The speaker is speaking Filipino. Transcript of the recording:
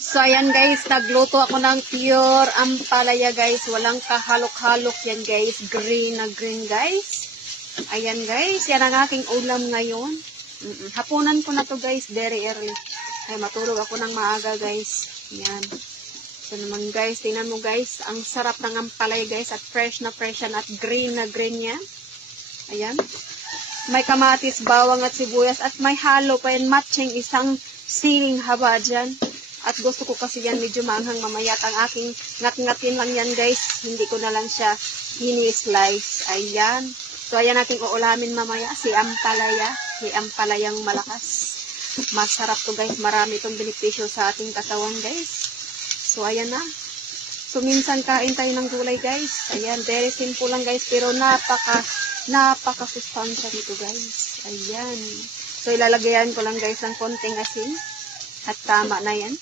So, ayan guys, nagluto ako ng pure ampalaya guys. Walang kahalok-halok yan guys. Green na green guys. Ayan guys, yan ang aking ulam ngayon. Hapunan ko na to guys, very early. Ay, matulog ako ng maaga guys. Yan. So naman guys, tingnan mo guys, ang sarap ng ampalaya guys. At fresh na yan at green na green yan. Ayan. May kamatis, bawang at sibuyas. At may halo pa yan, matching isang siling haba dyan. At gusto ko kasi yan medyo maanghang mamaya. At ang aking ngat-ngatin lang yan guys. Hindi ko na lang siya ini-slice. Ayan. So ayan natin uulamin mamaya. Si ampalaya. Si ampalayang malakas. Masarap to guys. Marami itong benepisyo sa ating katawan guys. So ayan na. So minsan kain tayo ng gulay guys. Ayan. Very simple lang guys. Pero napaka-sustansya nito guys. Ayan. So ilalagayan ko lang guys ng konting asin. At tama na yan.